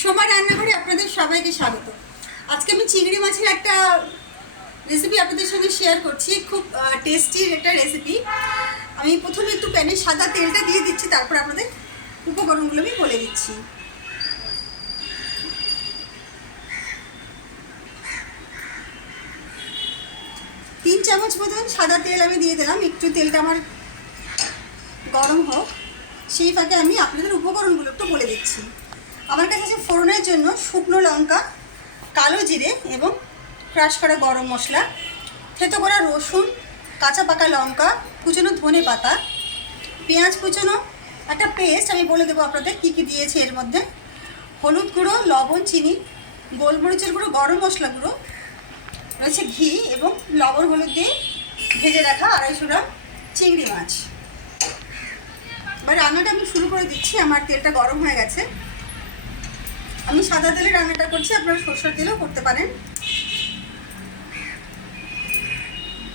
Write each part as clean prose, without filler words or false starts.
সোমা রান্নাঘরে আপনাদের সবাইকে স্বাগত। আজকে আমি চিংড়ি মাছের একটা রেসিপি আপনাদের সঙ্গে শেয়ার করছি। খুব টেস্টির একটা রেসিপি। আমি প্রথমে একটু প্যানে সাদা তেলটা দিয়ে দিচ্ছি, তারপর আপনাদের উপকরণগুলো আমি বলে দিচ্ছি। তিন চামচ মতন সাদা তেল আমি দিয়ে দিলাম। একটু তেলটা আমার গরম হোক, সেই ফাঁকে আমি আপনাদের উপকরণগুলো একটু বলে দিচ্ছি। আমার কাছে আছে ফোড়নের জন্য শুকনো লঙ্কা, কালো জিরে এবং ক্রাশ করা গরম মশলা, থেতো করা রসুন, কাঁচা পাকা লঙ্কা, কুচনো ধনে পাতা, পেঁয়াজ কুচনো, একটা পেস্ট আমি বলে দেবো আপনাদের কী কী দিয়েছে এর মধ্যে। হলুদ গুঁড়ো, লবণ, চিনি, গোলমরিচের গুঁড়ো, গরম মশলা গুঁড়ো, রয়েছে ঘি এবং লবণ হলুদ দিয়ে ভেজে রাখা 250 গ্রাম চিংড়ি মাছ। এবার রান্নাটা আমি শুরু করে দিচ্ছি। আমার তেলটা গরম হয়ে গেছে। আমি সাদা তেলে রান্নাটা করছি, আপনারা সরষের তেলেও করতে পারেন।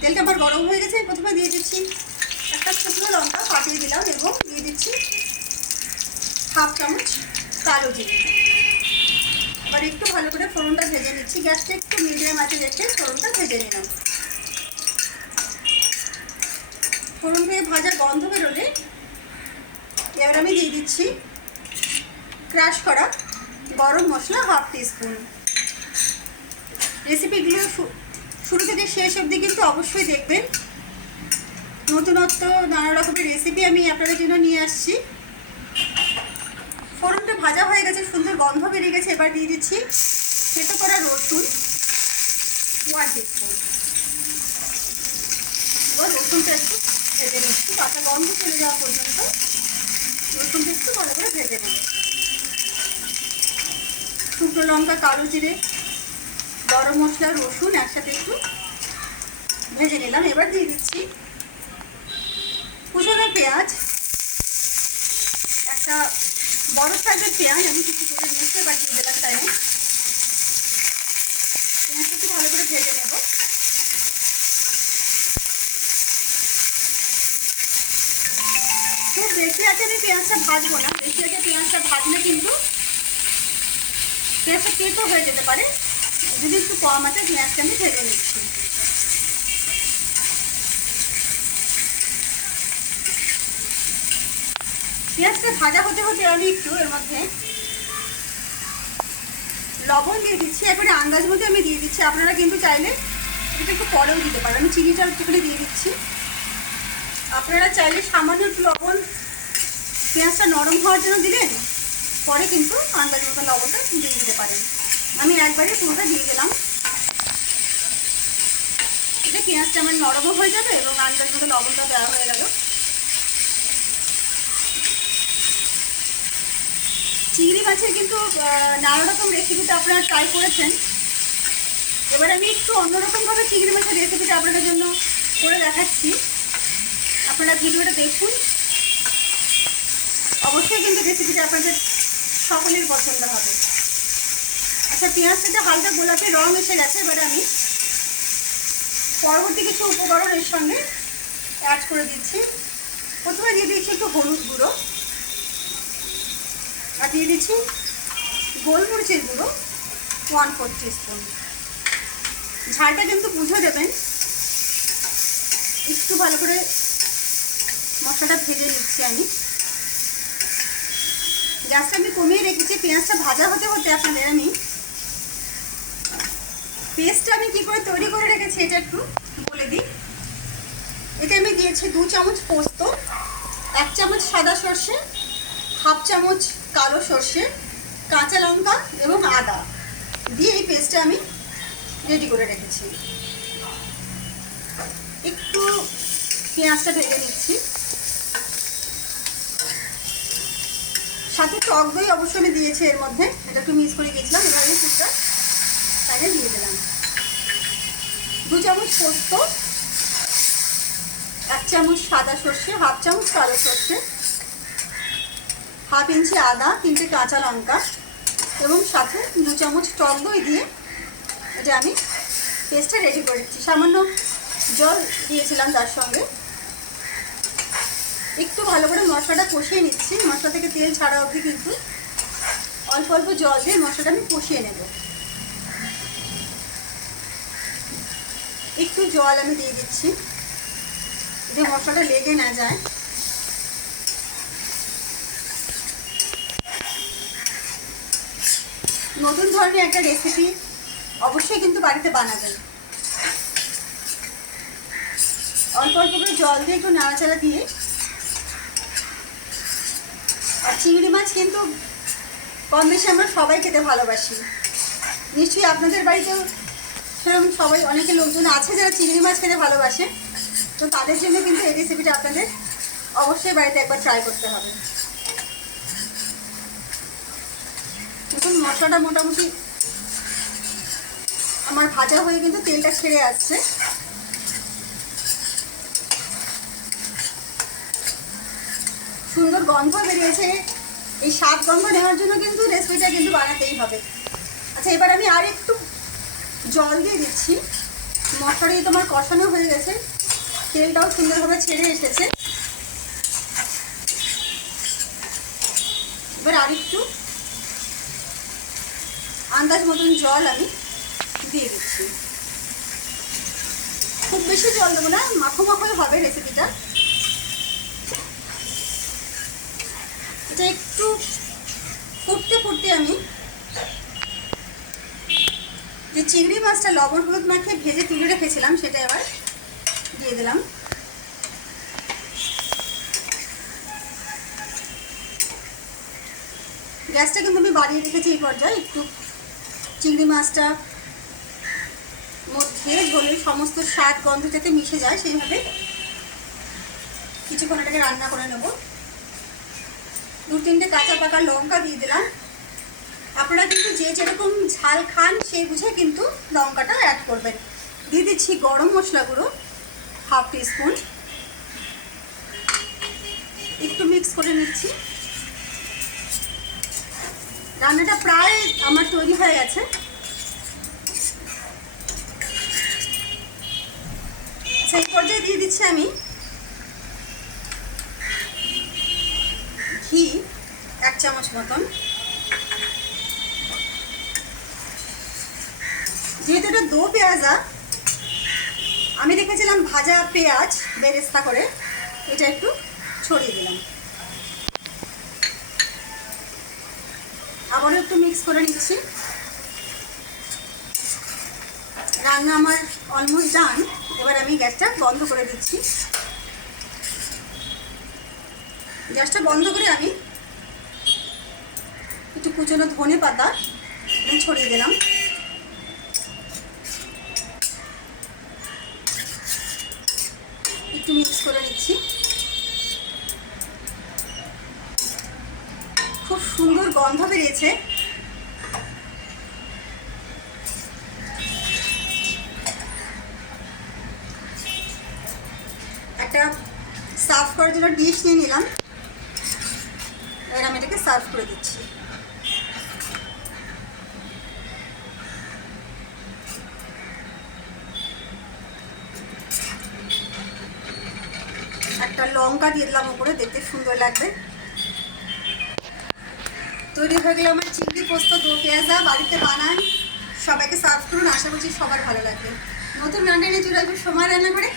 তেলটা আবার গরম হয়ে গেছে। প্রথমে দিয়ে দিচ্ছি একটা শুকনো লঙ্কা ফাটিয়ে দিলাম এবং দিয়ে দিচ্ছি হাফ চামচ কালো জিরে। এবার একটু ভালো করে ফোড়নটা ভেজে নিচ্ছি। গ্যাসটা একটু মিডিয়াম আঁচে রেখে ফোড়নটা ভেজে নিলাম। ফোড়ন থেকে ভাজা গন্ধ বেরোলে এবার আমি দিয়ে দিচ্ছি ক্রাশ করা গরম মশলা হাফ টিস্পুন। রেসিপিগুলো শুরু থেকে শেষ অবধি কিন্তু অবশ্যই দেখবেন। নতুনত্ব নানা রকমের রেসিপি আমি আপনাদের জন্য নিয়ে আসছি। ফোড়নটা ভাজা হয়ে গেছে, সুন্দর গন্ধ বেরিয়ে গেছে। এবার দিয়ে দিচ্ছি থেতো করা রসুন 1 টিস্পুন। এবার রসুনটা একটু ভেজে নিচ্ছি, কাঁচা গন্ধ চলে যাওয়া পর্যন্ত রসুনটা একটু ভালো করে ভেজে নেব। শুকনো লঙ্কা, কালো জিরে, গরম মশলা, রসুন একসাথে একটু ভেজে নিলাম। এবার দিয়ে দিচ্ছি কুচনো পেঁয়াজ, একটা বড় সাইজের পেঁয়াজ আমি কিছু করে নিচ্ছি। এবার দিয়ে দিলাম টাইমে পেঁয়াজটা একটু ভালো করে ভেজে নেব। খুব বেশি আছে আমি পেঁয়াজটা ভাজবো না। বেশি আছে পেঁয়াজটা ভাজলে কিন্তু পেঁয়াজটা তেতো হয়ে যেতে পারে। যদি একটু কম আছে পেঁয়াজটা আমি ভেজে নিচ্ছি। পেঁয়াজটা ভাজা হতে হতে আমি একটু এর মধ্যে লবণ দিয়ে দিচ্ছি। এবারে আন্দাজ মধ্যে আমি দিয়ে দিচ্ছি। আপনারা কিন্তু চাইলে এটা একটু পরেও দিতে পারেন। আমি চিনিটা একটুখানি দিয়ে দিচ্ছি। আপনারা চাইলে সামান্য একটু লবণ পেঁয়াজটা নরম হওয়ার জন্য দিলেন, পরে কিন্তু আন্দাজ মতো লবণটা দিয়ে দিতে পারেন। আমি একবারে পুরোটা দিয়ে দিলাম। এটা পেঁয়াজটা আমার নরমও হয়ে যাবে এবং আন্দাজ মতো লবণটা দেওয়া হয়ে গেল। চিংড়ি মাছের কিন্তু নানা রকম রেসিপিটা আপনারা ট্রাই করেছেন। এবার আমি একটু অন্যরকমভাবে চিংড়ি মাছের রেসিপিটা আপনাদের জন্য করে দেখাচ্ছি। আপনারা ভিডিওটা দেখুন। অবশ্যই কিন্তু রেসিপিটা আপনাদের সকলের পছন্দ হবে। আচ্ছা, পেঁয়াজটা হালকা গোলাপি রং এসে গেছে। এবারে আমি পরবর্তী কিছু উপকরণ এর সঙ্গে অ্যাড করে দিচ্ছি। প্রথমে দিয়ে দিচ্ছি একটু হলুদ গুঁড়ো, আর দিয়ে দিচ্ছি গোলমরিচের গুঁড়ো 1/4 টিস্পুন। ঝালটা কিন্তু বুঝে দেবেন। একটু ভালো করে মশলাটা ভেজে নিচ্ছি আমি। গ্যাসটা আমি কমিয়ে রেখেছি। পেঁয়াজটা ভাজা হতে হতে আপনাদের আমি পেস্টটা আমি কী করে তৈরি করে রেখেছি এটা একটু বলে দিই। এতে আমি দিয়েছি 2 চামচ পোস্ত, 1 চামচ সাদা সর্ষে, হাফ চামচ কালো সর্ষে, কাঁচা লঙ্কা এবং আদা দিয়ে এই পেস্টটা আমি রেডি করে রেখেছি। একটু পেঁয়াজটা ভেজে নিচ্ছি। সাথে টক দই অবশ্যই আমি দিয়েছি এর মধ্যে, এটা একটু মিক্স করে গিয়েছিলাম। এবার আমি পুরোটা তাইলে দিয়ে দিলাম। 2 চামচ পোস্ত, 1 চামচ সাদা সর্ষে, হাফ চামচ কালো সর্ষে, হাফ ইঞ্চি আদা, 3টে কাঁচা লঙ্কা এবং সাথে 2 চামচ টক দই দিয়ে এটা আমি পেস্টটা রেডি করে দিচ্ছি। সামান্য জল দিয়েছিলাম তার সঙ্গে। একটু ভালো করে মশলাটা কষিয়ে নিচ্ছি। মশলা থেকে তেল ছাড়া অবধি কিন্তু অল্প অল্প জল দিয়ে মশলাটা আমি কষিয়ে নেব। একটু জল আমি দিয়ে দিচ্ছি যে মশলাটা লেগে না যায়। নতুন ধরনের একটা রেসিপি অবশ্যই কিন্তু বাড়িতে বানাবেন। অল্প অল্প করে জল দিয়ে একটু নাড়াচাড়া দিয়ে, আর চিংড়ি মাছ কিন্তু কম বেশি আমরা সবাই খেতে ভালোবাসি। নিশ্চয়ই আপনাদের বাড়িতেও সেরকম সবাই অনেকে লোকজন আছে যারা চিংড়ি মাছ খেতে ভালোবাসে। তো তাদের জন্য কিন্তু এই রেসিপিটা আপনাদের অবশ্যই বাড়িতে একবার ট্রাই করতে হবে। দেখুন মশলাটা মোটামুটি আমার ভাজা হয়ে কিন্তু তেলটা ছেড়ে আসছে। সুন্দর গন্ধ বেরিয়েছে। এই স্বাদ গন্ধ নেওয়ার জন্য কিন্তু রেসিপিটা কিন্তু বানাতেই হবে। আচ্ছা, এবার আমি আর একটু জল দিয়ে দিচ্ছি। মশলাটা তোমার কষানো হয়ে গেছে, তেলটাও সুন্দরভাবে ছেড়ে এসেছে। এবার আর একটু আন্দাজ মতন জল আমি দিয়ে দিচ্ছি। খুব বেশি জল দেবো না, মাখো মাখোই হবে রেসিপিটা। এটা একটু ফুটতে ফুটতে আমি যে চিংড়ি মাছটা লবণ হলুদ মাখিয়ে ভেজে তুলে রেখেছিলাম সেটা এবার দিয়ে দিলাম। গ্যাসটা কিন্তু আমি বাড়িয়ে রেখেছি এই পর্যায়ে। একটু চিংড়ি মাছটা মধ্যে ঝোলের সমস্ত স্বাদ গন্ধ যাতে মিশে যায় সেইভাবে কিছুক্ষণ এটাকে রান্না করে নেব। 2-3টে কাঁচা পাকা লঙ্কা দিয়ে দিলাম। আপনারা কিন্তু যে যেরকম ঝাল খান সেই বুঝে কিন্তু লঙ্কাটা অ্যাড করবেন। দিয়ে দিচ্ছি গরম মশলা গুঁড়ো 1/2 টিস্পুন। একটু মিক্স করে নিচ্ছি। রান্নাটা প্রায় আমার তৈরি হয়ে গেছে। সেই পর্যায়ে দিয়ে দিচ্ছি আমি ঘি 1 চামচ মতন। যেহেতু এটা দো পেঁয়াজা, আমি রেখেছিলাম ভাজা পেঁয়াজ বেরেস্তা করে, এটা একটু ছড়িয়ে দিলাম। আবারও একটু মিক্স করে নিচ্ছি। রান্না আমার অলমোস্ট ডান। এবার আমি গ্যাসটা বন্ধ করে দিচ্ছি। গ্যাসটা বন্ধ করে আমি একটু কুচনো ধনে পাতা ছড়িয়ে দিলাম। একটু মিক্স করে নিচ্ছি। খুব সুন্দর গন্ধ বেরিয়েছে। একটা সার্ভ করার জন্য ডিশ নিয়ে নিলাম। এবার আমি এটাকে সার্ভ করে দিচ্ছি। একটা লঙ্কা দিয়ে দিলাম উপরে, দেখতে সুন্দর লাগবে। তৈরি হয়ে গেলে আমার চিংড়ি পোস্ত দো পেঁয়াজা। বাড়িতে বানান, সবাইকে সার্ভ করুন। আশা করছি সবার ভালো লাগবে। নতুন রান্না নিয়ে চলে আসবে সময় রান্না করে।